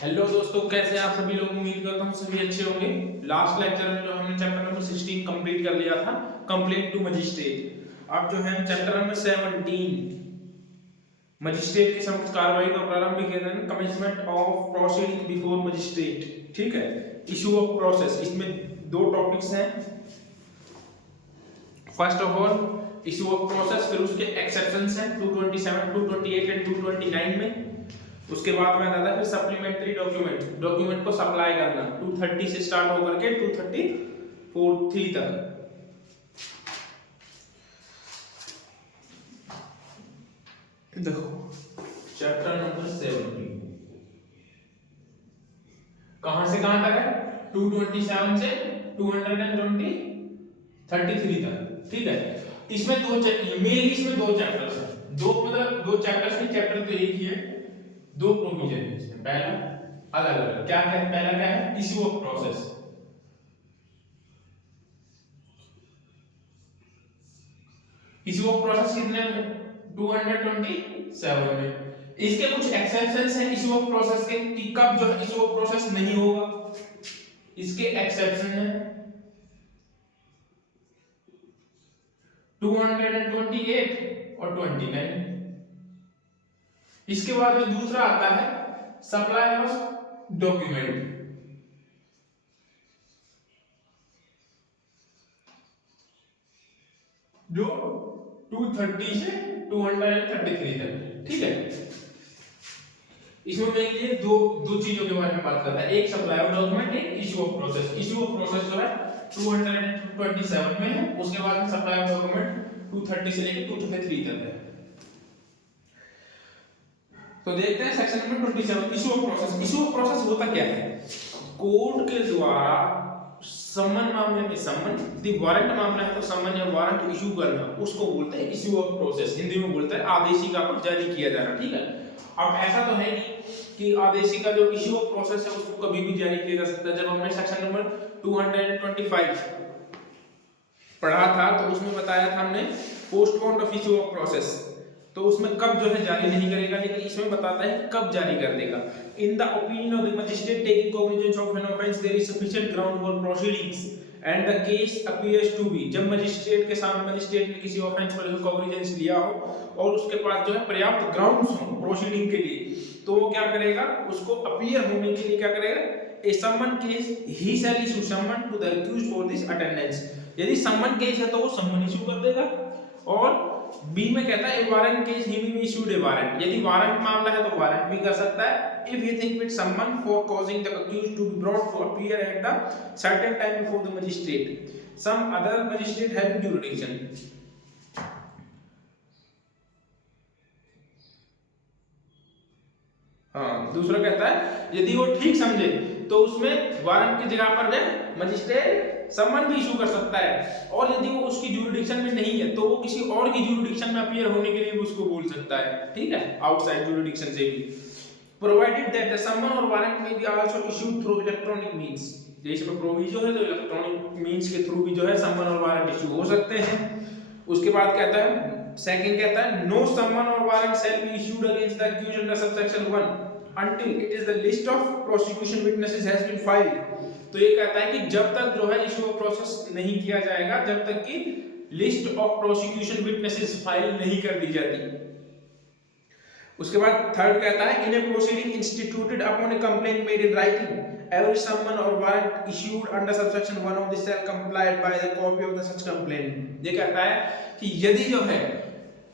Hello दोस्तों, कैसे हैं आप सभी लोग। उम्मीद करता हूँ सभी अच्छे होंगे। लास्ट लेक्चर में जो हमने चैप्टर नंबर 16 कंप्लीट कर लिया था, कंप्लेंट टू मजिस्ट्रेट। अब जो है चैप्टर नंबर 17 मजिस्ट्रेट के समक्ष कार्रवाई का प्रारंभ किया, commitment of proceeding before magistrate. ठीक है, इशू ऑफ प्रोसेस, इसमें दो टॉपिक्स हैं। First of all issue of process, फिर उसके एक्सेप्शंस हैं 227, 228 एंड 229 में। उसके बाद में आता है फिर सप्लीमेंट्री डॉक्यूमेंट को सप्लाई करना 230 से स्टार्ट होकर के 234 तक। देखो चैप्टर नंबर 17 कहां से कहां तक है, 227 से 233 तक। ठीक है, इसमें मेनली इसमें दो चैप्टर्स हैं, दो चैप्टर्स नहीं, चैप्टर तो एक ही है, दो प्रोविजन है इसमें। पहला अलग अलग क्या है, पहला क्या है, issue of process. Issue of process कितने में, 227 में। इसके कुछ एक्सेप्शंस हैं इशू ऑफ प्रोसेस के, कि कब जो है इशू ऑफ प्रोसेस नहीं होगा, इसके एक्सेप्शन है 228 और 29। इसके बाद में दूसरा आता है सप्लाई ऑफ डॉक्यूमेंट, जो 230 से 233 तक। ठीक है, इसमें मेनली दो दो चीजों के बारे में बात करता है, एक सप्लाई ऑफ डॉक्यूमेंट, एक issue of process. Issue of process जो है 227 में है, उसके बाद में सप्लाई ऑफ डॉक्यूमेंट 230 से लेकर 233 तक है। तो देखते हैं section number 27, issue of process. Issue of process होता क्या है, कोर्ट के द्वारा समन मामले में समन, यदि वारंट मामला है तो समन या वारंट इशू करना, उसको बोलते हैं इशू ऑफ प्रोसेस। हिंदी में बोलते हैं आदेशिका को जारी किया जाना। ठीक है, अब ऐसा तो है नहीं कि आदेशिका जो इशू ऑफ प्रोसेस है उसको कभी भी जारी किया जा सकता है। जब हमने सेक्शन नंबर 225 पढ़ा था तो उसमें बताया था हमने postpone of issue of process, तो उसमें कब जो है जारी नहीं करेगा, लेकिन इसमें बताता है कब जारी कर देगा। In the opinion of the magistrate taking cognizance of an offence there is sufficient ground for proceedings and the case appears to be. जब मजिस्ट्रेट के सामने मजिस्ट्रेट ने किसी ऑफेंस पर कॉग्निजेंस लिया हो और उसके पास जो है पर्याप्त ग्राउंड्स हो प्रोसीडिंग के लिए, तो वो क्या करेगा, उसको अपीयर होने के लिए क्या करेगा, a summon case he shall issue summon to the accused for this attendance. यदि समन केस है तो वो समन इशू कर देगा। और बी में कहता है warrant case he will issued a warrant, यदि वारंट मामला है तो वारंट भी कर सकता है। If he think with someone for causing the accused to be brought to appear at the certain time before the magistrate some other magistrate having jurisdiction. हाँ, दूसरा कहता है यदि वो ठीक समझे तो उसमें वारंट की जगह पर मजिस्ट्रेट समन भी इशू कर सकता है, और यदि वो उसकी जुरिडिक्शन में नहीं है तो वो किसी और की जुरिडिक्शन में अपीयर होने के लिए भी उसको बोल सकता है। ठीक है, आउटसाइड जुरिडिक्शन से भी, प्रोवाइडेड दैट द समन और वारंट में be also issued through electronic means. जैसे में प्रोविजन है तो इलेक्ट्रॉनिक मींस के थ्रू भी जो है समन और वारंट इशू हो सकते हैं। उसके बाद कहता है सेकंड कहता है नो समन और warrant shall be issued against the accused under subsection 1 until it is the list of prosecution witnesses has been filed। तो ये कहता है कि जब तक जो है इशू ऑफ प्रोसेस नहीं किया जाएगा, जब तक कि list of prosecution witnesses file नहीं कर दी जाती। उसके बाद थर्ड कहता है in a proceeding instituted upon a complaint made in writing every summon or warrant issued under subsection 1 of this shall complied by the copy of the such complaint। ये कहता है कि यदि जो है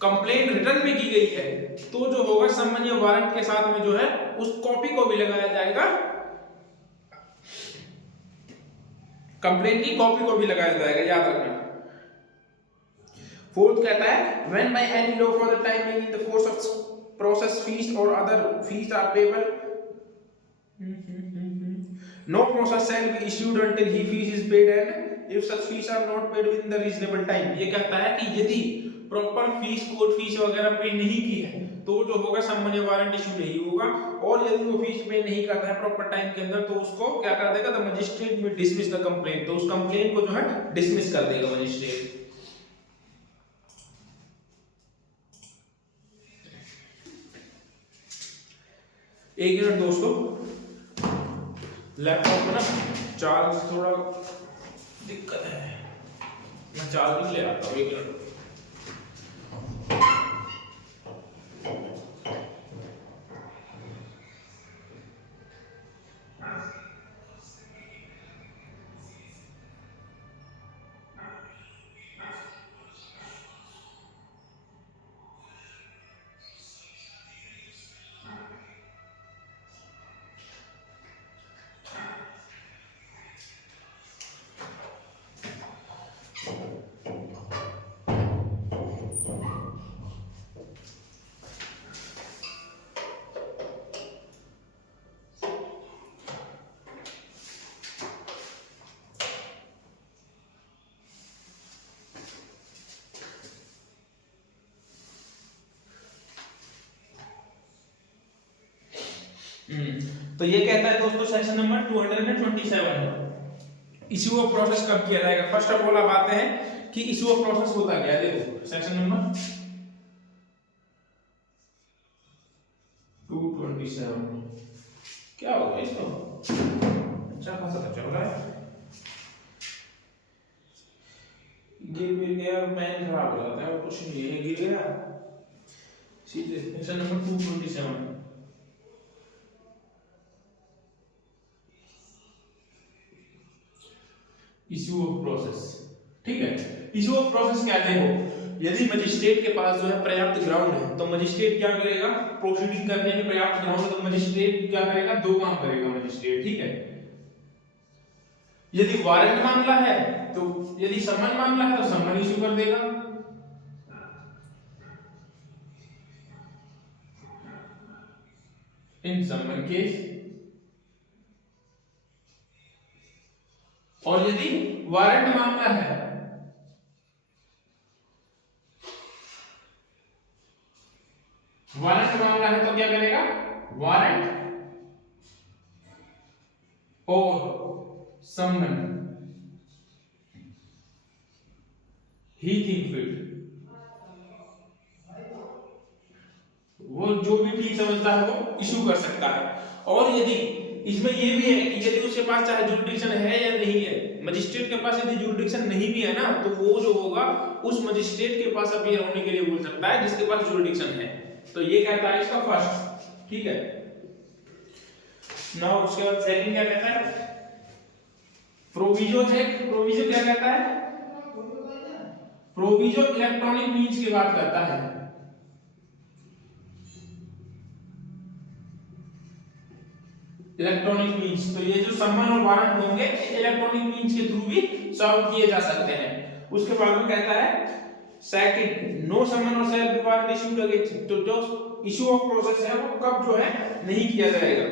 कंप्लेंट रिटर्न में की गई है तो जो होगा समन या वारंट के साथ में जो है उस कॉपी को भी लगाया जाएगा, कंप्लेंट की कॉपी को भी लगाया जाएगा, याद रखना। फोर्थ कहता है when by any law for the time in the course of process fees और other fees are payable no process shall be issued until he fees is paid and if such fees are not paid within the reasonable time. ये कहता है कि यदि proper fees court fees वगैरह पे नहीं की है तो जो होगा समन या वारंट इशू नहीं होगा, और यदि वो फीस पे नहीं करता है प्रॉपर टाइम के अंदर तो उसको क्या कर देगा, the magistrate will dismiss the complaint. तो उस कंप्लेंट को जो है डिसमिस कर देगा मजिस्ट्रेट। एक मिनट दोस्तों, लैपटॉप में ना चार्ज थोड़ा दिक्कत है, मैं चार्ज भी ले आता हूँ, एक मिनट। तो ये कहता है दोस्तों section number 227 issue of process कब किया जाएगा। फर्स्ट ऑफ ऑल आप आते हैं कि इशू ऑफ प्रोसेस होता क्या है। देखो सेक्शन नंबर 227 क्या होगा इसको, अच्छा खासा तो चल रहा है, गिर गया मैन खराब हो जाता है और कुछ नहीं है, गिर गया सीधे। Section number 227 issue of process, ठीक है। इशू ऑफ प्रोसेस क्या है, देखो यदि मजिस्ट्रेट के पास जो है पर्याप्त ग्राउंड है तो मजिस्ट्रेट क्या करेगा, प्रोसीडिंग करने में पर्याप्त ग्राउंड है तो मजिस्ट्रेट क्या करेगा, दो काम करेगा मजिस्ट्रेट, ठीक है। यदि वारंट मामला है तो, यदि समन मामला है तो समन इशू कर देगा, इन समन केस। और यदि वारंट मामला है, वारंट मामला है तो क्या करेगा, वारंट और समन ही थिंक फिट, वो जो भी ठीक समझता है वो इशू कर सकता है। और यदि इसमें ये भी है कि यदि उसके पास चाहे जुरिडिक्शन है या नहीं है, मजिस्ट्रेट के पास यदि जुरिडिक्शन नहीं भी है ना तो वो जो होगा उस मजिस्ट्रेट के पास अपीयर होने के लिए बोल सकता है जिसके पास जुरिडिक्शन है। तो ये कहता है इसका फर्स्ट, ठीक है। नाउ उसके बाद सेकंड क्या कहता है, प्रोविजो है। प्रोविजो क्या कहता है, प्रोविजो इलेक्ट्रॉनिक मींस की बात करता है। इलेक्ट्रॉनिक मींस, तो ये जो समन और वारंट होंगे इलेक्ट्रॉनिक मींस के थ्रू भी सॉल्व किए जा सकते हैं। उसके बाद में कहता है सेकंड, नो समन और सेल्फ वारंट इशूड अगेंस्ट, तो जो इशू ऑफ प्रोसेस है वो कब जो है नहीं किया जाएगा।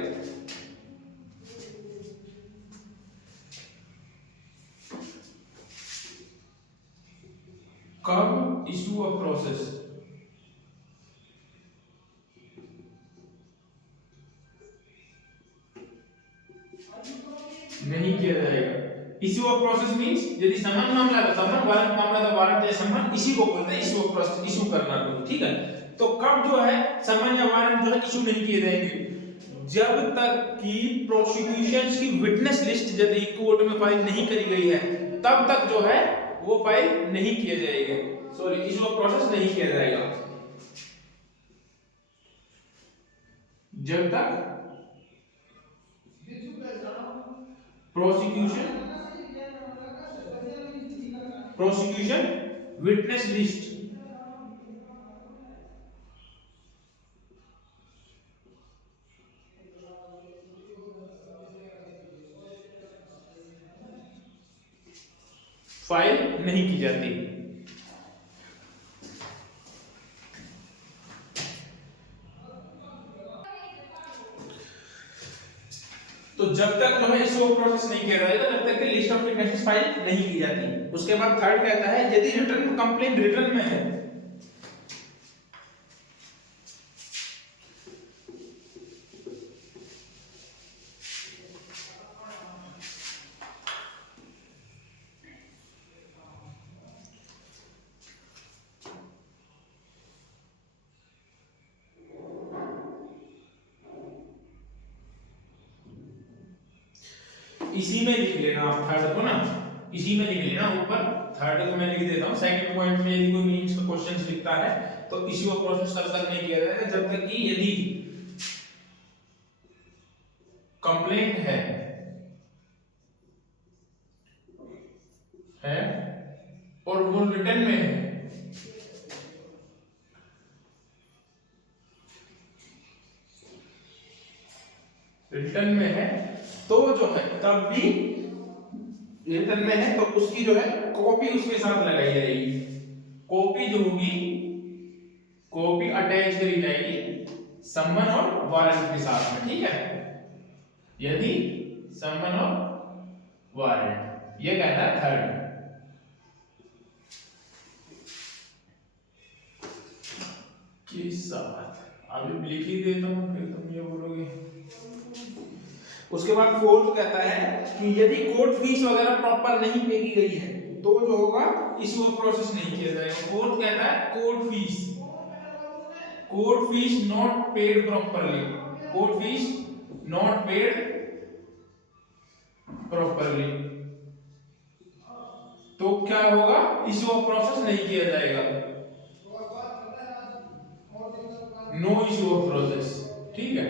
कब इशू ऑफ प्रोसेस नहीं किया जाएगा। इशू ऑफ प्रोसेस मींस यदि समन मामला है तो समन, वारंट मामला तो वारंट या समन, इसी को बोलते हैं इशू ऑफ प्रोसेस, इशू करना, ठीक है। तो कब जो है समन या वारंट जो है इशू नहीं किए जाएंगे, जब तक कि प्रोसिक्यूशन की विटनेस लिस्ट यदि कोर्ट में फाइल नहीं करी गई है तब तक जो है वो फाइल नहीं किए जाएंगे, सॉरी इशू ऑफ प्रोसेस नहीं किया जाएगा। जब तक प्रोसिक्यूशन विटनेस लिस्ट फाइल नहीं की जाती। तो जब तक जो है इशू ऑफ प्रोसेस नहीं किया जाएगा तब तक लिस्ट ऑफ विटनेसेस फाइल नहीं की जाती। उसके बाद थर्ड कहता है यदि रिटर्न कंप्लेंट रिटर्न में है, इसी में लिख लेना आप थर्ड को ना, इसी में लिख लेना ऊपर। थर्ड को मैं लिख देता हूँ। सेकंड पॉइंट में यदि कोई मीन्स का क्वेश्चन लिखता है तो इश्यू ऑफ प्रोसेस तब तक नहीं किया जाएगा जब तक कि यदि कंप्लेंट है और वो रिटर्न में है, रिटर्न में है तो जो है तब भी रिटर्न में है तो उसकी जो है कॉपी उसके साथ लगाई जाएगी। कॉपी जो होगी, कॉपी अटैच करी जाएगी समन और वारंट के साथ में, ठीक है। यदि समन और वारंट, ये कहता है थर्ड। के साथ अभी लिख ही देता हूं फिर तुम ये बोलोगे। उसके बाद फोर्थ कहता है कि यदि कोर्ट फीस वगैरह प्रॉपर नहीं पे की गई है तो जो होगा इश्यू ऑफ प्रोसेस नहीं किया जाएगा। फोर्थ कहता है court fees not paid properly, court fees not paid properly, तो क्या होगा, इश्यू ऑफ प्रोसेस नहीं किया जाएगा, नो इश्यू ऑफ प्रोसेस, ठीक है।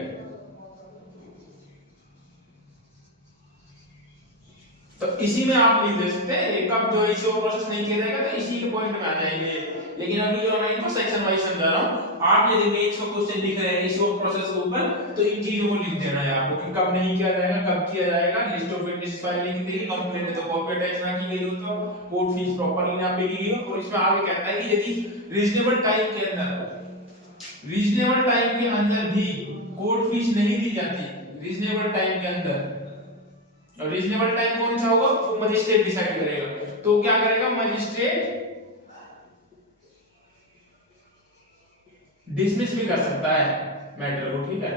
तो इसी में आप लिख दे सकते हैं कब जो इश्यू ऑफ प्रोसेस नहीं किया जाएगा तो इसी के पॉइंट में आ जाएंगे। लेकिन अभी जो मैं इनको सेक्शन वाइज समझा रहा हूं, आप यदि मेंस का क्वेश्चन लिख रहे हैं इश्यू ऑफ प्रोसेस के ऊपर तो इन चीजों को लिख देना है आपको कि कब नहीं किया जाएगा, कब किया जाएगा। लिस्ट ऑफ विटनेस फाइल लिख देगी, कंप्लेंट है तो कॉपी अटैच ना की गई हो तो कोर्ट फीस प्रॉपर्ली ना पे की गई हो। और इसमें आगे कहता है कि यदि रीजनेबल टाइम के अंदर भी कोर्ट फीस नहीं दी जाती, रीजनेबल टाइम के अंदर, और रीजनेबल टाइम कौन सा होगा वो मजिस्ट्रेट डिसाइड करेगा। तो क्या करेगा, मजिस्ट्रेट डिसमिस भी कर सकता है मैटर को, ठीक है।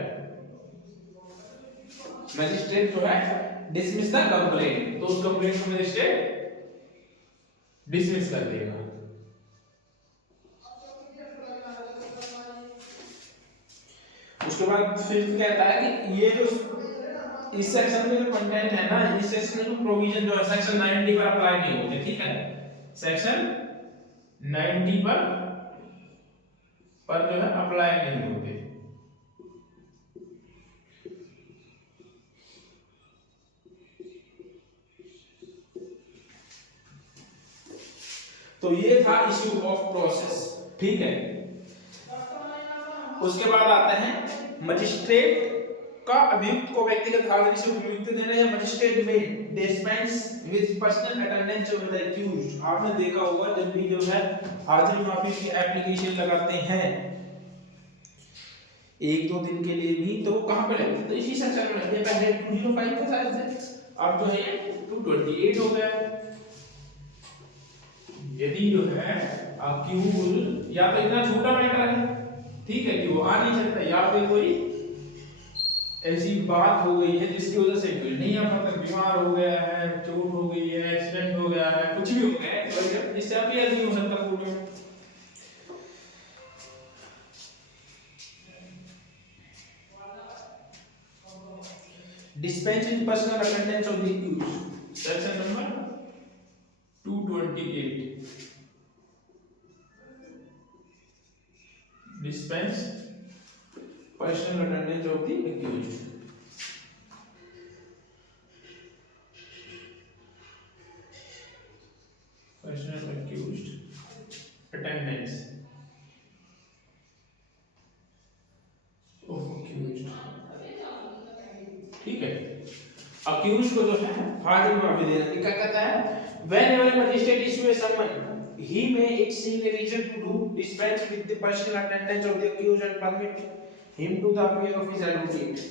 मजिस्ट्रेट जो है डिसमिस द कंप्लेंट, तो उस कंप्लेंट को मजिस्ट्रेट डिसमिस कर देगा। उसके बाद फिर कहता है कि ये जो इस सेक्शन में जो कंटेंट है ना, इस सेक्शन में जो प्रोविजन जो है सेक्शन 90 पर अप्लाई नहीं होते, ठीक है। सेक्शन 90 पर जो है अप्लाई नहीं होते। तो ये था इश्यू ऑफ प्रोसेस, ठीक है। उसके बाद आते हैं मजिस्ट्रेट का अभियुक्त को व्यक्तिगत हाजिरी से उपयुक्त देना या मजिस्ट्रेट में dispense with personal attendance of the accused. आपने देखा होगा जब भी जो है हाजिरी माफी की एप्लीकेशन लगाते हैं एक दो दिन के लिए भी, तो वो कहां पे लगते हैं, तो इसी सेक्शन में लगते हैं। पहले 205 था शायद से, अब जो है 228 हो गया। यदि जो है अक्यूज या तो इतना छोटा मैटर है, ठीक है, कि वो आ नहीं सकता, या फिर कोई ऐसी बात हो गई है जिसकी वजह से कोई नहीं आ पाता, बीमार हो गया है, चोट हो गई है, एक्सीडेंट हो गया है, कुछ भी हो गया है, तो जिससे अपीयर नहीं हो सकता कोर्ट में। Dispense in personal attendance of the accused, section number 228। dispense personal attendance of the accused. Personal accused attendance of accused, ठीक है। accused को जो है हाजिरी माफी देना, क्या कहता है, whenever magistrate issue a summon he may see a reason to dispense with the personal attendance of the accused and permit him to the appear of his advocate.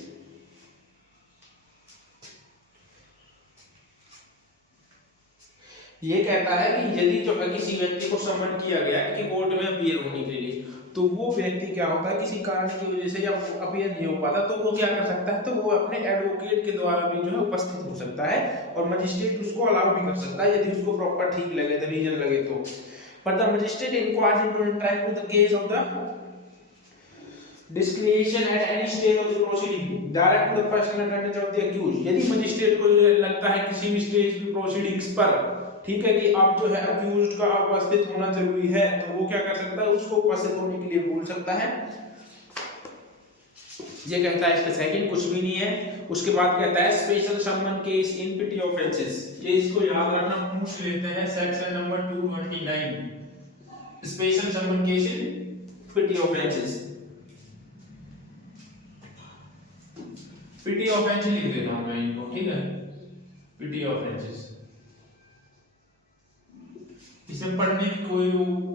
ये कहता है कि यदि जो है किसी व्यक्ति को सम्मन किया गया है कि कोर्ट में अपीयर होने के लिए, तो वो व्यक्ति क्या होता है किसी कारण की वजह से जब अपीयर नहीं हो पाता तो वो क्या कर सकता है, तो वो अपने एडवोकेट के द्वारा भी जो है उपस्थित हो सकता है और मजिस्ट्रेट उसको अलाउ भी कर सकता है यदि उसको प्रॉपर ठीक लगे, तो रीजन लगे तो। But the magistrate inquired into and tried to the case of the Discrimination at any stage of the proceeding direct to the personal advantage of the accused। यदि मजिस्ट्रेट को लगता है किसी भी स्टेज की प्रोसीडिंग्स पर, ठीक है, कि आप जो है अक्यूज्ड का उपस्थित होना जरूरी है, तो वो क्या कर सकता है, उसको उपस्थित होने के लिए बोल सकता है। ये कहता है इसका सेकंड कुछ भी नहीं है। उसके बाद कहता है special summon case in petty offences. ये इसको याद रखना, पूछ लेते हैं section number 229 special summon case in petty offences. Petty offence लिख देता हूं मैं इनको, ठीक है, पिटी ऑफेंसेस। इसमें पढ़ने की कोई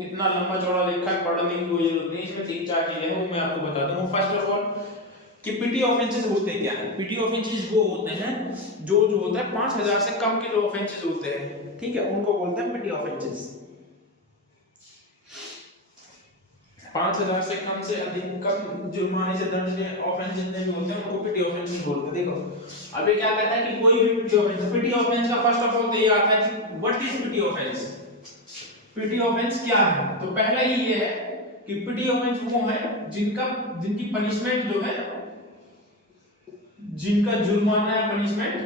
इतना लंबा चौड़ा लिखा है, पढ़ने की कोई जरूरत नहीं। इसमें 3-4 चीजें हैं वो मैं आपको बता दूं। फर्स्ट ऑफ ऑल कि पिटी ऑफेंसेस होते क्या हैं। पिटी ऑफेंसेस वो होते हैं जो होता है 5000 से कम के जो ऑफेंसेस होते हैं, ठीक है, उनको बोलते हैं पिटी ऑफेंसेस। 5000 से कम से अधिक कम जुर्माने से दंडनीय ऑफेंस जितने भी होते हैं उनको पिटी ऑफेंस बोलते हैं। देखो अब ये क्या कहता है कि कोई भी पिटी ऑफेंस का फर्स्ट ऑफ ऑल तो ये आता है कि what is petty offence. Petty offence क्या है, तो पहला ही ये है कि पिटी ऑफेंस वो है जिनकी पनिशमेंट जो है, जिनका जुर्माना या पनिशमेंट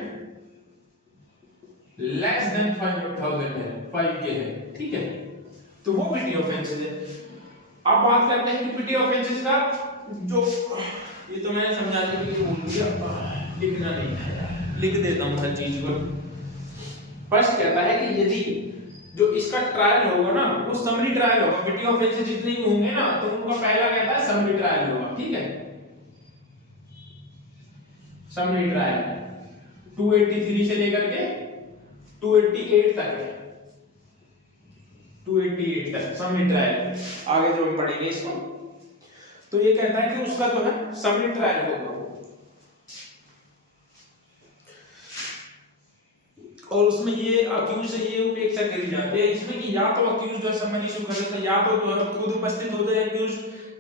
लेस देन 5,000 है, 5K है, ठीक है, तो वो पिटी ऑफेंस है। अब बात करते हैं कि पिटी ऑफेंसेस का जो, ये तो मैंने समझाने के लिए बोल दिया, लिखना नहीं है, लिख देता हूं हर चीज को। फर्स्ट कहता है कि यदि जो इसका ट्रायल होगा ना, वो समरी ट्रायल होगा। पिटी ऑफेंसेस जितने भी होंगे ना, तो उनका पहला कहता है समरी ट्रायल होगा, ठीक है, समरी ट्रायल 283 से लेकर के 288 तक है, 288 तक समरी ट्रायल। आगे जो हम पढ़ेंगे इसको, तो ये कहता है कि उसका जो है समरी ट्रायल होगा। और उसमें ये अक्यूज से ये उपेक्षा करी जाती है इसमें कि या तो अक्यूज जो समन इशू कर देता है, या तो जो है खुद उपस्थित हो जाए अक्यूज,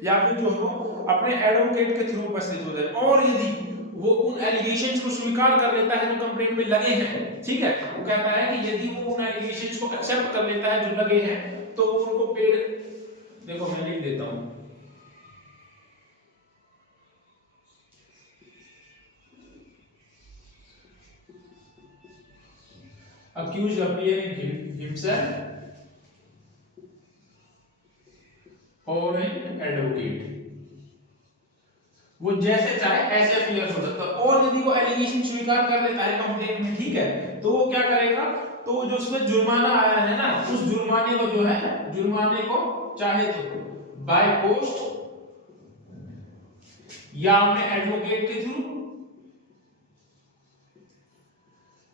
या फिर जो हो अपने एडवोकेट के थ्रू उपस्थित हो जाए। और यदि वो उन एलिगेशंस को स्वीकार कर लेता है जो कंप्लेंट में लगे हैं, ठीक है, वो कहता है कि यदि वो उन एलिगेशंस को एक्सेप्ट कर लेता है जो लगे हैं, तो वो उनको पेड, देखो मैं लिख देता हूं, accused appearing himself or an advocate, वो जैसे चाहे ऐसे अपीयर हो सकता है। और यदि वो एलिगेशन स्वीकार कर लेता है कंप्लेंट में, ठीक है, तो वो क्या करेगा, तो जो उसमें जुर्माना आया है ना, उस जुर्माने को जो है, जुर्माने को चाहे तो बाय पोस्ट या अपने एडवोकेट के थ्रू,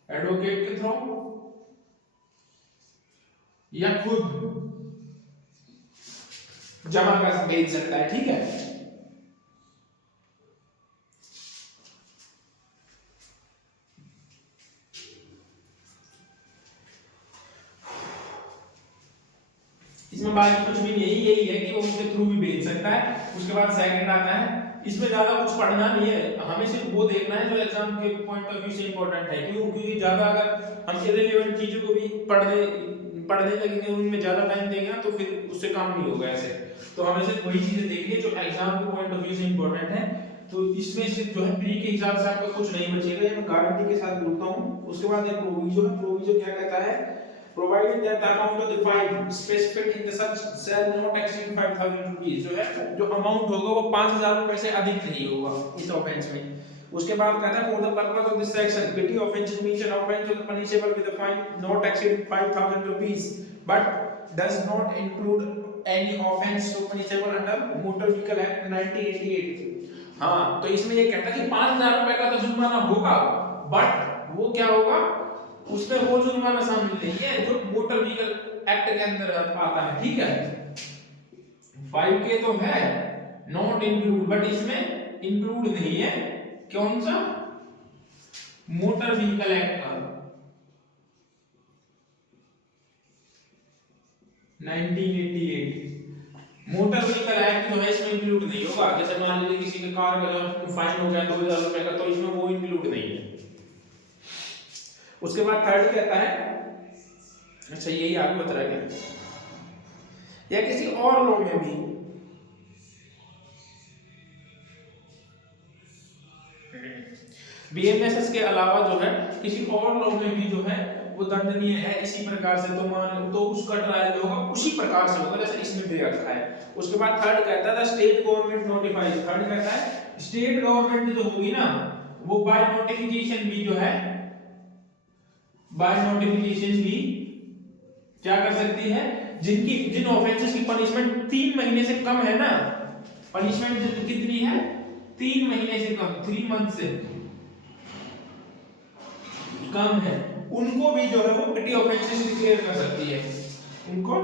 एडवोकेट के थ्रू या खुद जमा कर भेज सकता है, ठीक है। इसमें बाकी कुछ भी नहीं है, यही है कि वो उसके थ्रू भी भेज सकता है। उसके बाद सेकंड आता है, इसमें ज्यादा कुछ पढ़ना नहीं है, हमें सिर्फ वो देखना है जो एग्जाम के पॉइंट ऑफ व्यू से इंपॉर्टेंट है। क्योंकि ज्यादा अगर हम इररिलेवेंट चीजों को भी पढ़ने लगेंगे, उनमें ज्यादा टाइम देंगे ना, तो फिर उससे काम नहीं होगा ऐसे। तो हमें सिर्फ वही चीजें देखनी है जो एग्जाम के पॉइंट ऑफ व्यू से इंपॉर्टेंट है। तो इसमें सिर्फ जो है प्री के हिसाब से आपका कुछ नहीं बचेगा, ये मैं गारंटी के साथ बोलता हूं। उसके बाद एक प्रोविजो है, प्रोविजो क्या कहता है, provided that the amount of the fine specified in the such shall not exceed 5,000 rupees, जो है जो अमाउंट होगा वो 5,000 रुपए से अधिक नहीं होगा इस ऑफेंस में। उसके बाद कहता है for the purpose of this section petty offenses means an offense of the punishable with a fine not exceeding 5,000 rupees but does not include any offense so punishable under motor vehicle act 1988। हाँ, तो इसमें ये कहता है कि 5,000 रुपए का तो जुर्माना होगा, बट वो क्या होगा, उसमें वो जुर्माना शामिल नहीं है जो मोटर व्हीकल एक्ट के अंदर आता है, ठीक है। 5K तो है नॉट इंक्लूड, बट इसमें इंक्लूड नहीं है, कौन सा, मोटर व्हीकल एक्ट का 1988 मोटर व्हीकल एक्ट जो है इसमें इंक्लूड नहीं होगा। जैसे मान लीजिए किसी के कार का जो फाइन हो गया 2,000 रुपए का, तो इसमें वो इंक्लूड नहीं है। उसके बाद थर्ड कहता है, अच्छा यही आगे बता रहा है, या किसी और लॉ में भी बीएमएसएस के अलावा जो है किसी और लॉ में भी जो है वो दंडनीय है इसी प्रकार से, तो मान लो तो उसका ट्रायल जो होगा उसी प्रकार से होगा जैसे इसमें दे रखा है। उसके बाद थर्ड कहता है स्टेट गवर्नमेंट नोटिफाइज, थर्ड कहता है स्टेट गवर्नमेंट जो होगी ना वो बाय नोटिफिकेशन भी जो है, बाय नोटिफिकेशन भी क्या कर सकती है, जिन ऑफेंसेस की पनिशमेंट 3 महीने से कम है ना, पनिशमेंट कितनी है 3 महीने से कम, 3 मंथ से कम है, उनको भी जो है वो पिटी ऑफेंसेस डिक्लेयर कर सकती है, उनको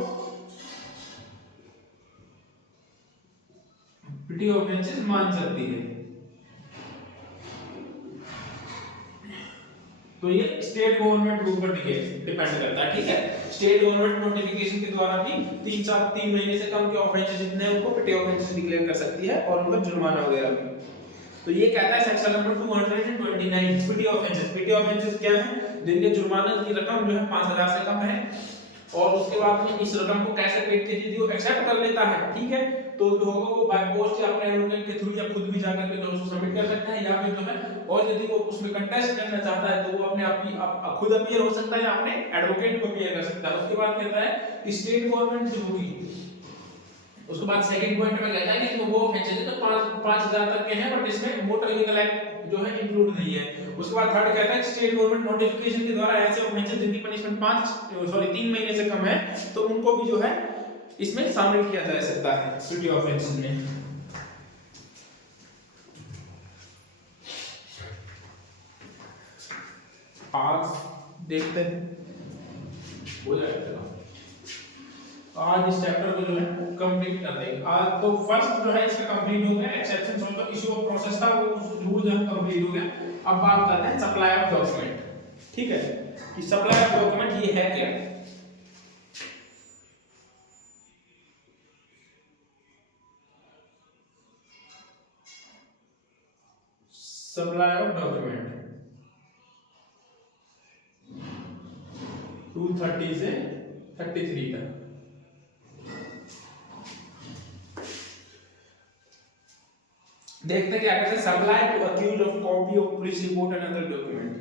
पिटी ऑफेंसेस मान सकती है। तो ये स्टेट गवर्नमेंट के ऊपर डिपेंड करता है, ठीक है। स्टेट गवर्नमेंट नोटिफिकेशन के द्वारा भी 3 महीने से कम के ऑफेंसेस जितने हैं उनको पिटी ऑफेंसेस डिक्लेयर कर सकती है और उन पर जुर्माना वगैरह भी। तो ये कहता है सेक्शन नंबर 229 पिटी ऑफेंसेस। पिटी ऑफेंसेस क्या है, जिनके जुर्माना की रकम जो है 5000 से कम है और उसके बाद में इस रकम को कैसे पेड कीजिए वो एक्सेप्ट कर लेता है, ठीक है। तो जो होगा वो बाय पोस्ट या अपने एडवोकेट के थ्रू या खुद भी जाकर के जो उसको सबमिट कर सकते हैं, या फिर जो है और यदि वो उसमें कंटेस्ट करना चाहता है तो वो अपने आप ही खुद अपीयर हो सकता है या अपने एडवोकेट को अपीयर कर सकता है। उसके बाद कहता है कि स्टेट गवर्नमेंट जो होगी, उसके बाद सेकंड पॉइंट में कहता है कि वो ऑफेंसेस तो 5000 तक के हैं बट इसमें मोटर व्हीकल एक्ट जो है इंक्लूड नहीं है। उसके बाद थर्ड कहता है स्टेट गवर्नमेंट नोटिफिकेशन के द्वारा ऐसे ऑफेंसेस जिनकी पनिशमेंट 3 महीने से कम है तो उनको भी जो है इसमें शामिल किया जा सकता है पिटी ऑफेंसेस में। आज देखते हैं हो जाएगा, आज इस चैप्टर को जो है कंप्लीट कर देंगे। आज तो फर्स्ट जो है इसका कंप्लीट हो गया, exceptions of the issue of process था वो रूल जो है कंप्लीट हो गया। अब बात करते हैं सप्लाई ऑफ डॉक्यूमेंट, ठीक है, कि सप्लाई ऑफ डॉक्यूमेंट ये है क्या। सप्लाई ऑफ डॉक्यूमेंट 230 से 33 तक। देखते हैं क्या कहते हैं, supply to accused of copy of police report and other document.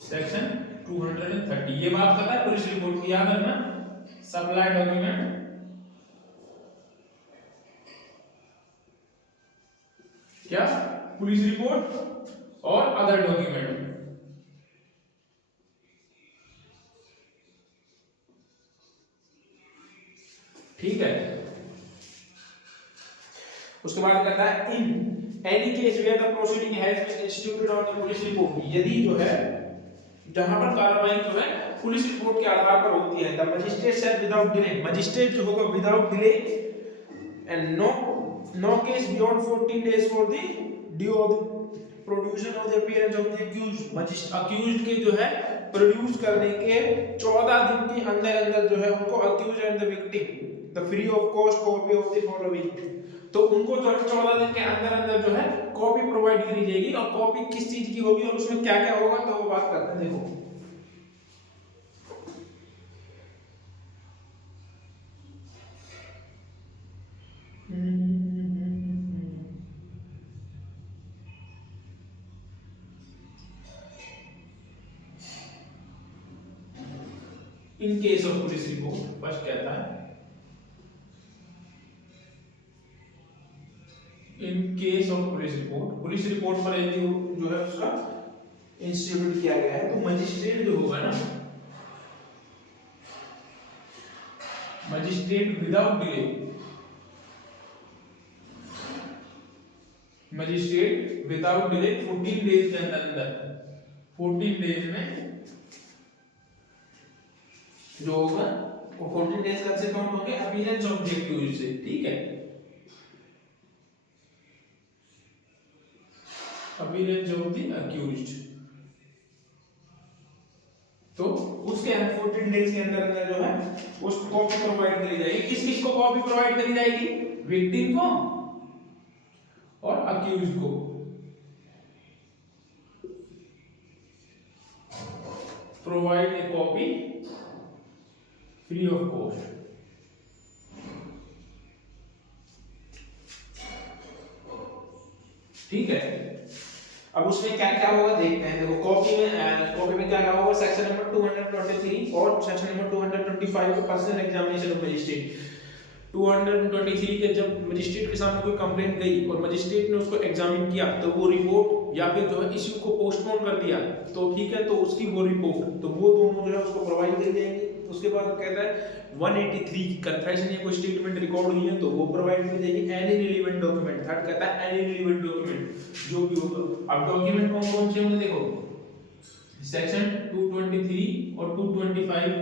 Section 230 ये बात करता है पुलिस रिपोर्ट की, याद रखना सप्लाई डॉक्यूमेंट क्या, पुलिस रिपोर्ट और अदर डॉक्यूमेंट। ठीक है, उसके बाद कहता है in any case where the proceeding has been instituted on the police report, यदि जो है जहां पर कार्रवाई जो है पुलिस रिपोर्ट के आधार पर होती है, the magistrate shall without delay, magistrate जो होगा without delay and no case beyond 14 days for the due of production of the appearance of the accused, accused के जो है प्रोड्यूस करने के 14 दिन के अंदर अंदर जो है उनको accused and the victim the free of cost copy of the following, तो उनको जो है 14 दिन के अंदर अंदर जो है कॉपी प्रोवाइड करी जाएगी। और कॉपी किस चीज की होगी और उसमें क्या क्या होगा तो वो बात करते हैं। देखो इन case of police report first कहता है इन case of police report, police report पर यदि जो है उसका इंस्टीट्यूट किया गया है तो मजिस्ट्रेट जो होगा ना, magistrate without delay, magistrate without delay 14 days के अंदर अंदर 14 डेज में जो होगा वो 14 डेज कब से काउंट होंगे, अपीयरेंस ऑफ द एक्यूज्ड से, ठीक है, अपीयरेंस ऑफ द अक्यूज्ड, तो उसके 14 डेज के अंदर अंदर जो है उसको कॉपी प्रोवाइड करी जाएगी। किस किस को कॉपी प्रोवाइड करी जाएगी, विक्टिम को और अक्यूज्ड को। Provide a copy free of cost. ठीक है। अब उसमें क्या क्या होगा देखते हैं। देखो कॉपी में क्या क्या होगा, सेक्शन नंबर 223 और सेक्शन नंबर 225 का पर्सनल एग्जामिनेशन ऑफ मजिस्ट्रेट। 223 के जब मजिस्ट्रेट के सामने कोई कंप्लेंट गई और मजिस्ट्रेट ने उसको एग्जामिन किया तो वो रिपोर्ट या फिर जो है इश्यू को पोस्टपोन कर दिया तो ठीक है, तो उसकी वो रिपोर्ट तो वो दोनों जो है उसको प्रोवाइड कर देंगे। उसके बाद कहता है 183 की कन्फेशन या कोई स्टेटमेंट रिकॉर्ड हुई है तो वो प्रोवाइड कर देगी। एनी रिलेवेंट डॉक्यूमेंट, थर्ड कहता है एनी रिलेवेंट डॉक्यूमेंट जो भी होगा। अब डॉक्यूमेंट कौन कौन से होंगे देखो, सेक्शन 223 और 225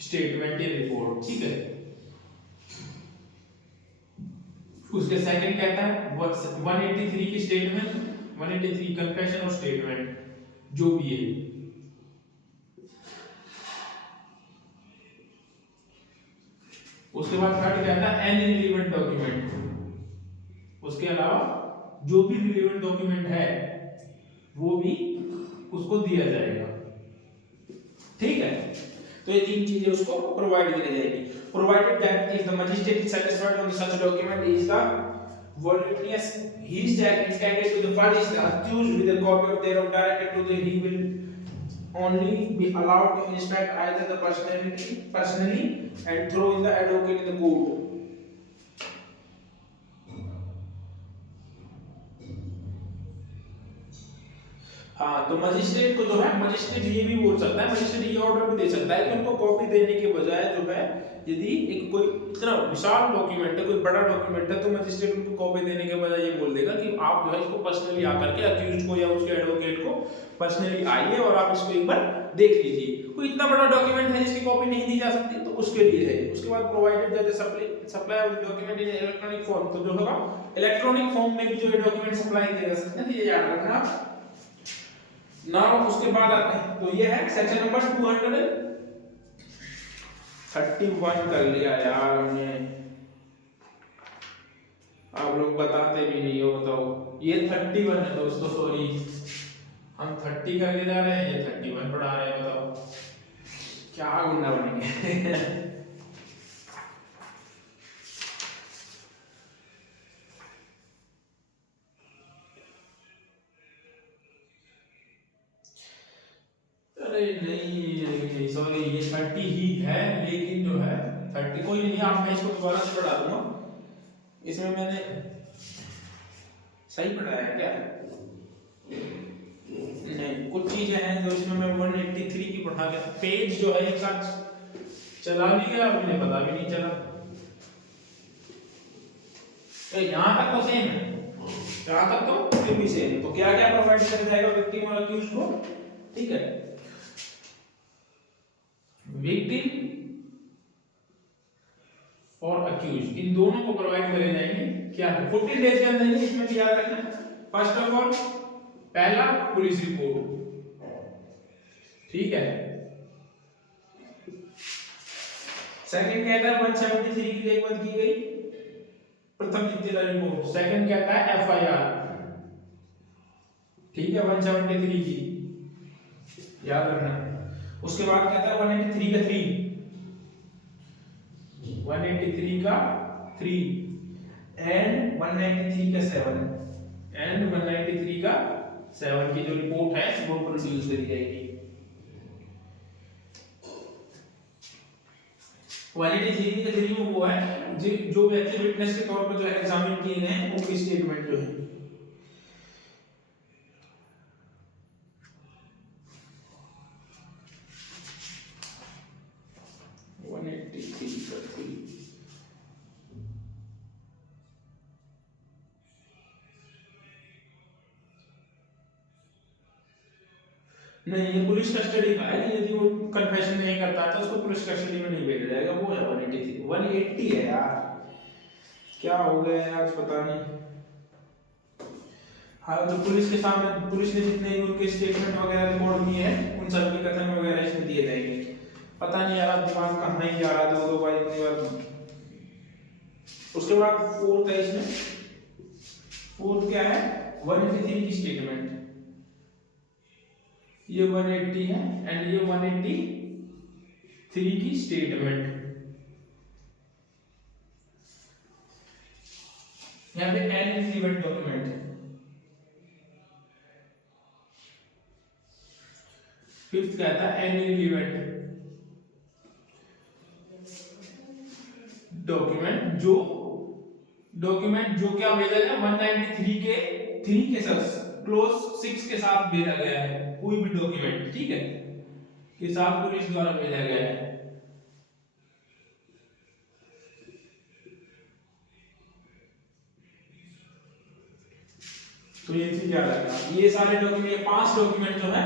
स्टेटमेंट या रिपोर्ट, ठीक है। उसके सेकंड कहता है 183 की स्टेटमेंट, 183 कन्फेशन और स्टेटमेंट जो भी है। उसके बाद थर्ड कहता है एनी रिलेवेंट डॉक्यूमेंट, उसके अलावा जो भी रिलेवेंट डॉक्यूमेंट है वो भी उसको दिया जाएगा, ठीक है। तो ये तीन चीजें उसको प्रोवाइड की जाएगी। Provided that if the magistrate is satisfied on such document is the voluminous his check intended to the furnish the accused with a copy of thereof directed to the he will only be allowed to inspect either the personally and throw in the advocate in the court. हाँ, तो magistrate को जो है, magistrate ये भी बोल सकता है, मजिस्ट्रेट ये ऑर्डर भी दे सकता है कि उनको कॉपी देने के बजाय जो है यदि एक कोई इतना विशाल डॉक्यूमेंट है, कोई बड़ा डॉक्यूमेंट है, तो मजिस्ट्रेट उनको कॉपी देने के बजाय ये बोल देगा कि आप जो है इसको पर्सनली आकर के अक्यूज्ड को या उसके एडवोकेट को पर्सनली आइए और आप इसको एक बार देख लीजिए। कोई इतना बड़ा डॉक्यूमेंट है जिसकी कॉपी नहीं दी जा सकती तो उसके लिए है। उसके बाद provided that the supply of document in electronic form, तो जो होगा इलेक्ट्रॉनिक फॉर्म में भी जो डॉक्यूमेंट सप्लाई किए जा सकते हैं, ये याद रखना। नाउ उसके बाद आते हैं, तो ये है सेक्शन नंबर 231 कर लिया यार हमने, आप लोग बताते भी नहीं हो, बताओ। ये 31 है दोस्तों, सॉरी हम 30 करके जा रहे हैं, ये 31 पढ़ा रहे हैं, बताओ क्या गुंडा बनेंगे। अरे नहीं सॉरी, ये 30 ही है, लेकिन जो है 30 कोई नहीं, आप मैं इसको दोबारा से पढ़ा दूंगा। इसमें मैंने सही पढ़ाया है क्या? नहीं, कुछ चीजें हैं जो इसमें मैं 183 की पढ़ा गया, पेज जो है एक साथ चला भी गया, मुझे पता भी नहीं चला। तो यहाँ तक तो सेम है, यहाँ तक तो फिर भी सेम है। तो क्या क्या प्रोवाइड किया जाएगा विक्टिम और अक्यूज्ड को, ठीक है। विक्टिम और अक्यूज इन दोनों को प्रोवाइड करे जाएंगे क्या 14 डेज के अंदर ही, इसमें भी याद रखना। फर्स्ट ऑफ ऑल पहला पुलिस रिपोर्ट, ठीक है। सेकंड कहता है 173 की लेखबंद की गई प्रथम जिला रिपोर्ट। सेकंड कहता है एफआईआर, ठीक है, 173 की याद रखना। उसके बाद कहता है 183 का 3, 183 का 3 एंड 193 का 7 एंड 193 का 7 की जो रिपोर्ट है वो प्रोड्यूस करी जाएगी। 183 का 3 में वो है जो व्यक्ति विटनेस के तौर पर जो एग्जामिन किए गए हैं उनकी स्टेटमेंट जो है। नहीं, ये पुलिस कस्टडी का है, यदि वो कन्फेशन नहीं करता तो उसको पुलिस कस्टडी में नहीं भेजा जाएगा, वो है 183। 180 है यार, क्या हो गया आज पता नहीं। हाँ, तो पुलिस के सामने पुलिस ने जितने उनके स्टेटमेंट वगैरह रिकॉर्ड किए हैं उन सब के कथन वगैरह इसमें दिए जाएंगे। पता नहीं यार दिमाग कहाँ नहीं जा रहा, दो बार इतनी बार। उसके बाद फोर्थ है, इसमें फोर्थ क्या है 183 की स्टेटमेंट, ये 180 है एंड ये 183 की स्टेटमेंट। यहाँ पे एन रिलेवेंट डॉक्यूमेंट है, फिफ्थ कहता है एनी इवेंट डॉक्यूमेंट जो क्या भेजा गया 193 के 3 के साथ क्लोज 6 के साथ भेजा गया है, कोई भी डॉक्यूमेंट, ठीक है, के साथ पुलिस द्वारा भेजा गया है। तो ये चीज याद रखना, ये सारे डॉक्यूमेंट 5 डॉक्यूमेंट जो है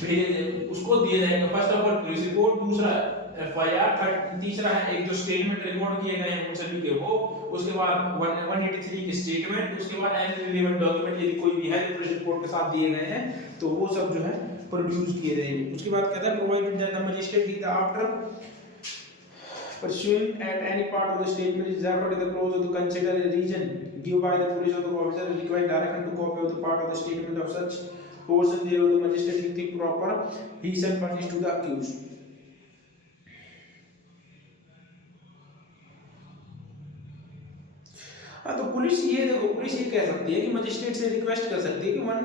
भेजे उसको दिए जाएंगे। First of all police report, दूसरा एफआईआर, तीसरा है एक जो स्टेटमेंट रिकॉर्ड किए गए हैं उन सभी के वो, उसके बाद 183 के स्टेटमेंट, उसके बाद एनी रिलेवेंट डॉक्यूमेंट यदि कोई भी है जो पुलिस रिपोर्ट के साथ दिए गए हैं तो वो सब जो है प्रोड्यूस किए जाएंगे। उसके बाद कहता है provided that the magistrate is after pursuant at any part of the statement is referred to the clause of the consider a reason given by the police or the officer required directly to copy of the part of the statement of such portion thereof the magistrate will think proper he shall furnish to the accused। हाँ, तो police ये देखो, police ये कह सकती है कि magistrate से रिक्वेस्ट कर सकती है कि वन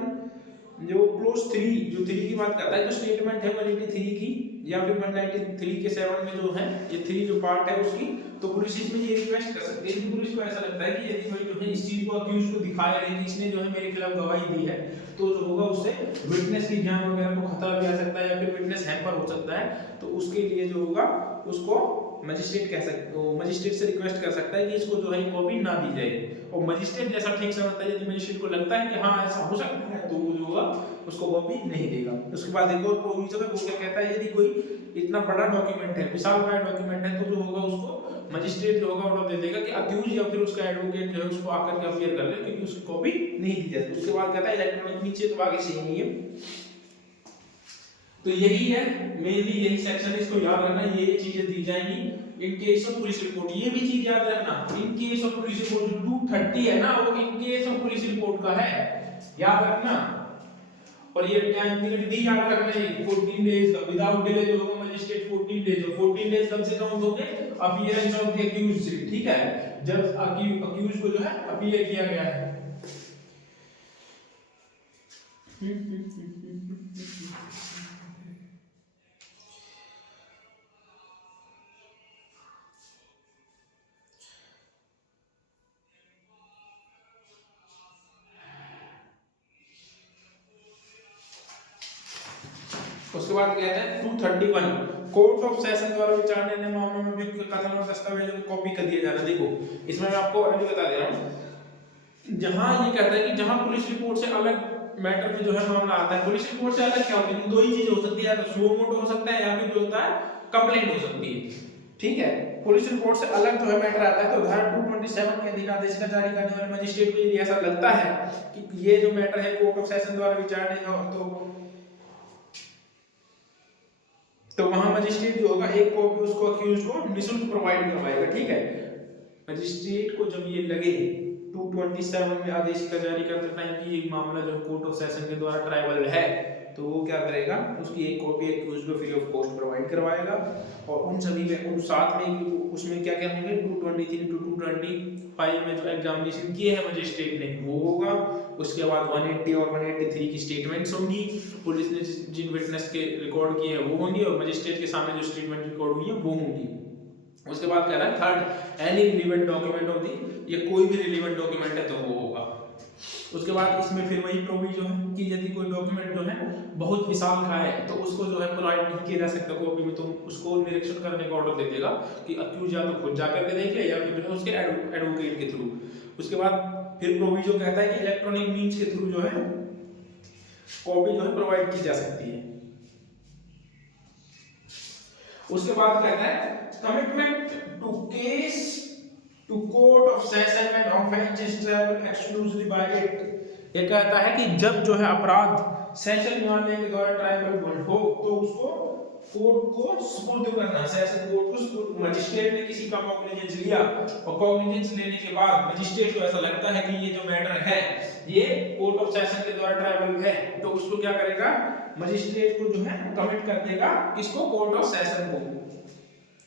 जो क्लोज 3 जो 3 की बात करता है, जो स्टेटमेंट है 183 की या फिर 193 के 7 में जो है ये 3 जो पार्ट है उसकी, तो पुलिस इसमें ये रिक्वेस्ट कर सकती है कि पुलिस को ऐसा लगता है कि यदि कोई जो है इस चीज को अक्यूज को दिखाया है कि इसने जो है मेरे खिलाफ गवाही दी है, तो जो होगा उससे विटनेस की जान वगैरह को खतरा भी आ सकता है या फिर विटनेस हैम्पर हो सकता है, तो उसके लिए जो होगा उसको मजिस्ट्रेट कह सकते हो, मजिस्ट्रेट से रिक्वेस्ट कर सकता है कि इसको जो है कॉपी ना दी जाए, और मजिस्ट्रेट जैसा ठीक समझता है, यदि मजिस्ट्रेट को लगता है कि हाँ ऐसा हो सकता है तो वो जो होगा उसको कॉपी नहीं देगा। उसके बाद एक और प्रोविजन है वो क्या कहता है, यदि कोई इतना बड़ा डॉक्यूमेंट है, विशालकाय डॉक्यूमेंट है, तो जो होगा उसको मजिस्ट्रेट जो होगा ऑर्डर दे देगा कि अक्यूज या फिर उसका एडवोकेट जो है उसको आकर के अपियर कर ले, क्योंकि उसकी कॉपी नहीं दी जाती। उसके बाद कहता है इलेक्ट्रॉनिक, नीचे तो आगे से नहीं है। तो यही है मेनली यही सेक्शन है, इसको याद रखना, ये चीजें दी जाएंगी इन केस ऑफ पुलिस रिपोर्ट। ये भी चीज याद रखना, इन केस ऑफ पुलिस रिपोर्ट जो 230 है ना वो इन केस ऑफ पुलिस रिपोर्ट का है, याद रखना। और ये टाइम पीरियड भी याद रखना है 14 डेज का, विदाउट डिले जो होगा मजिस्ट्रेट 14 डेज, और 14 डेज कब से काउंट होंगे अपीयरेंस ऑफ द अक्यूज से, ठीक है, जब अक्यूज को जो है अपीयर किया गया है। उसके बाद कहते हैं 231 कोर्ट ऑफ सेशन द्वारा विचारने के मामलों में भी कथन और दस्तावेजों को कॉपी कर दिया जाना। देखो इसमें मैं आपको अभी बता दे रहा हूं, जहां ये कहता है कि जहां पुलिस रिपोर्ट से अलग मैटर में जो है मामला आता है, पुलिस रिपोर्ट से अलग क्या होती है, दो ही चीज हो सकती है, या तो शो मोटो हो सकता है या फिर जो होता है कंप्लेंट हो सकती है, ठीक है। पुलिस रिपोर्ट से अलग जो है मैटर आता है तो धारा 227 के अधीन आदेश का जारी करने वाले मजिस्ट्रेट को यदि ऐसा लगता है कि ये जो मैटर है कोर्ट ऑफ सेशन द्वारा विचारने का, तो वहां मजिस्ट्रेट जो होगा एक कॉपी उसको अक्यूज को निशुल्क प्रोवाइड करवाएगा, ठीक है। मजिस्ट्रेट को जब ये लगे 227 में आदेश का जारी करते टाइम कि ये मामला जो कोर्ट ऑफ सेशन के द्वारा ट्राइबल है, तो वो क्या करेगा, उसकी एक कॉपी अक्यूज को फ्री ऑफ कॉस्ट प्रोवाइड करवाएगा। और उन सभी में उन साथ में उसमें क्या क्या होंगे 223 टू 225 में जो एग्जामिनेशन किए हैं मजिस्ट्रेट ने वो होगा। उसके बाद 180 और 183 की स्टेटमेंट्स होंगी, पुलिस ने जिन विटनेस के रिकॉर्ड किए हैं वो होंगी, और मजिस्ट्रेट के सामने जो स्टेटमेंट रिकॉर्ड हुई है वो होंगी। उसके बाद कह रहा है third any relevant document of the, ये कोई भी रिलेवेंट डॉक्यूमेंट है तो वो होगा। उसके बाद इसमें फिर वही प्रोविजन है कि यदि कोई डॉक्यूमेंट जो है बहुत विशाल का है तो उसको जो है प्रोवाइड नहीं किया जा सकता कॉपी में, तो उसको निरीक्षण करने का ऑर्डर दे देगा कि अक्यूज या तो खुद जाकर के देख ले या फिर जो है उसके एडवोकेट के थ्रू। उसके बाद फिर प्रोविजन कहता है कि इलेक्ट्रॉनिक मींस के थ्रू जो है कॉपी जो है प्रोवाइड की जा सकती है। उसके बाद कहता है commitment to case to court of session when offence is triable exclusively by it. ये कहता है कि जब जो है अपराध सेशन न्यायालय के द्वारा ट्राइबल हो तो उसको कोर्ट को सुपुर्द करना, सेशन कोर्ट को सुपुर्द। मजिस्ट्रेट ने किसी का कॉग्निजेंस लिया और कॉग्निजेंस लेने के बाद मजिस्ट्रेट को ऐसा लगता है कि ये जो मैटर है ये कोर्ट ऑफ सेशन के द्वारा ट्राइबल है, तो उसको क्या करेगा मजिस्ट्रेट को जो है कमिट कर देगा किसको, कोर्ट ऑफ सेशन को।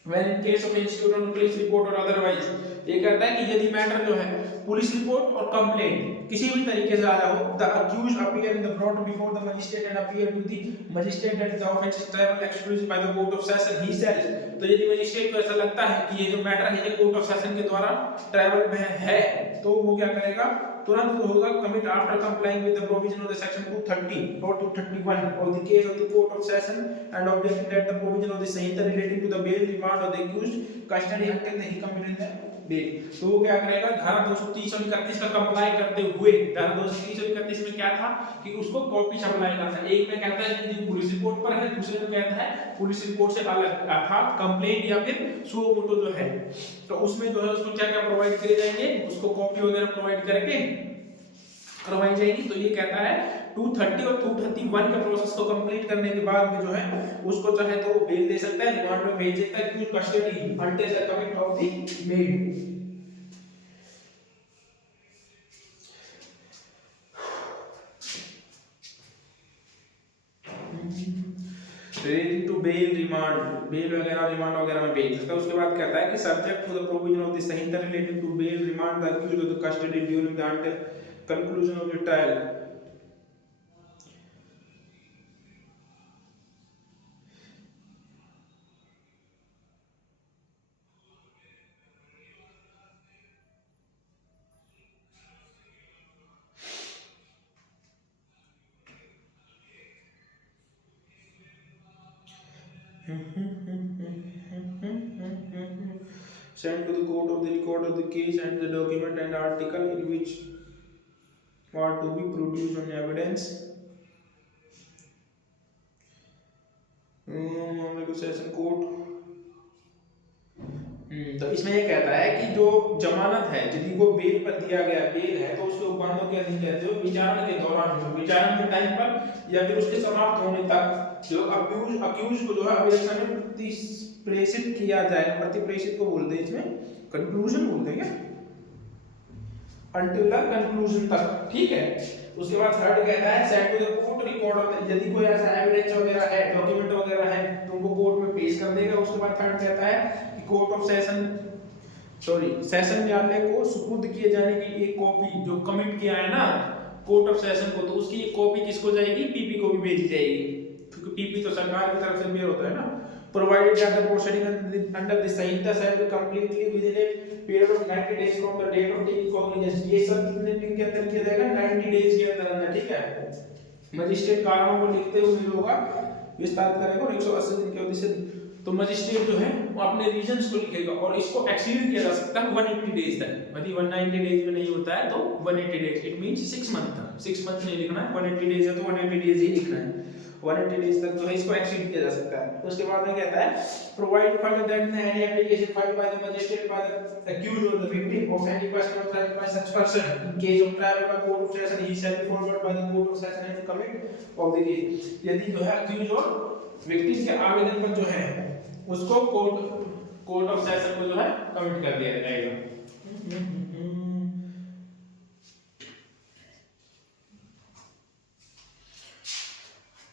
When in case of institute or police report or otherwise ये कहता है कि यदि मैटर जो है पुलिस रिपोर्ट और कंप्लेंट किसी भी तरीके से आया हो, the accused appear in the brought before the magistrate and appear to the magistrate that the offence is triable exclusive by the court of session he sells. तो यदि मजिस्ट्रेट को ऐसा लगता है कि ये जो मैटर है ये कोर्ट ऑफ सेशन के द्वारा ट्राइबल में है, तो वो क्या करेगा, तुरंत वो होगा commit after complying with the provision of the section 230 और 231 of the case of the court of session and objecting that the provision of the Sanhita relating to the bail remand of the accused custody until he commit in the bail. तो वो क्या करेगा, धारा 230 और 31 का comply करते हुए, धारा 230 और 31 में क्या था कि उसको कॉपी छपवाएगा था। एक में कहता है कि पुलिस रिपोर्ट पर है, दूसरे में कहता है पुलिस रिपोर्ट से अलग था कंप्लेंट या फिर सुओ मोटो जो है, तो उसमें जो है उसको क्या क्या प्रोवाइड करे जाएंगे, उसको कॉपी वगैरह प्रोवाइड करके करवाई जाएगी। तो ये कहता है 230 और 231 के प्रोसेस को कंप्लीट करने के बाद में जो है उसको चाहे तो वो बेल दे सकता है, रिमांड में भेज देता है, क्योंकि custody until the commit of the bail. Relating to bail remand, bail वगैरह रिमांड वगैरह में भेज सकता है। उसके बाद कहता है कि subject to the provision of the Sanhita relating to bail remand the accused of the custody during the until conclusion of the trial. Sent to the court of the record of the case and the document and article in which are to be produced on evidence. Session court. तो इसमें ये कहता है कि जो जमानत है, यदि को बेल पर दिया गया बेल है, तो उसके उपबंधों के अधीन कहते हो विचारण के दौरान, विचारण के टाइम पर या फिर उसके समाप्त होने तक जो अक्यूज को जो है अभिरक्षा में प्रेषित किया जाएगा। प्रतिप्रेषित को बोलते हैं, इसमें कंक्लूजन बोलते हैं क्या, until the conclusion तक, ठीक है। उसके बाद थर्ड कहता है send to the court record of, यदि कोई ऐसा एविडेंस वगैरह है, डॉक्यूमेंट वगैरह है, तो उनको कोर्ट में पेश कर देगा। उसके बाद थर्ड कहता है कि कोर्ट ऑफ सेशन सेशन न्यायालय को सुपुर्द किए जाने की एक कॉपी जो कमिट किया है ना कोर्ट ऑफ सेशन को, तो उसकी एक कॉपी किसको जाएगी, पीपी को भी भेजी जाएगी, क्योंकि पीपी तो सरकार की तरफ से मेल होता है ना। provided that the proceeding under the Samhita shall be completely within a period of 90 days from the date of taking cognizance। ये सब कितने दिन के अंदर किया जाएगा, 90 डेज के अंदर, ठीक है। मजिस्ट्रेट कारणों को लिखते हुए होगा विस्तार करेगा और 180 दिन की अवधि से, तो मजिस्ट्रेट जो है वो अपने रीजंस को लिखेगा और इसको एक्सीड किया जा सकता है 180 डेज तक। यदि 190 डेज में नहीं होता है तो 180 डेज, इट मींस 6 मंथ तक, 6 मंथ नहीं लिखना है, 180 डेज है तो 180 डेज ही लिखना है, 180 डेज तक जो है इसको एक्सीड किया जा सकता है। तो उसके बाद में कहता है provide for that any application filed by the magistrate by the accused और the victim of any person और tried by such person in case of trial by court of session he shall be forward by the court of session and commit of the case. यदि जो है accused और victim के आवेदन पर जो है उसको कोर्ट ऑफ सेशन को जो है कमिट कर दिया जाएगा।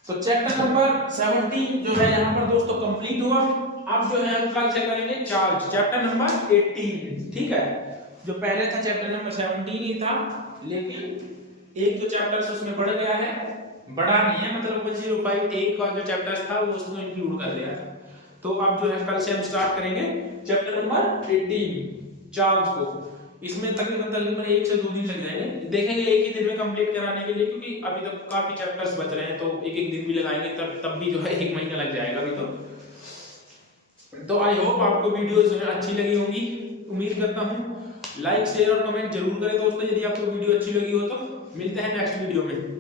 तो चैप्टर नंबर 17 जो है यहाँ पर दोस्तों कंप्लीट हुआ। अब जो है हम कल से करेंगे चार्ज चैप्टर नंबर 18, ठीक है। जो पहले था चैप्टर नंबर 17 ही था, लेकिन एक जो चैप्टर उसमें बढ़ गया है, बढ़ा नहीं है, मतलब 105 एक का जो चैप्टर था वो उसको इंक्लूड कर दिया था। तो अब जो है कल से हम स्टार्ट करेंगे चैप्टर नंबर 18 चार्ज को। इसमें तकरीबन 1 से 2 दिन लग जाएंगे, देखेंगे एक ही दिन में कंप्लीट कराने के लिए, क्योंकि अभी तक काफी चैप्टर्स बच रहे हैं, तो एक दिन भी लगाएंगे तब भी जो है 1 महीना लग जाएगा अभी तो आई होप आपको वीडियोस जो है अच्छी लगी होंगी, उम्मीद करता हूँ। लाइक शेयर और कमेंट जरूर करें दोस्तों यदि आपको वीडियो अच्छी लगी हो तो। मिलते हैं नेक्स्ट वीडियो में।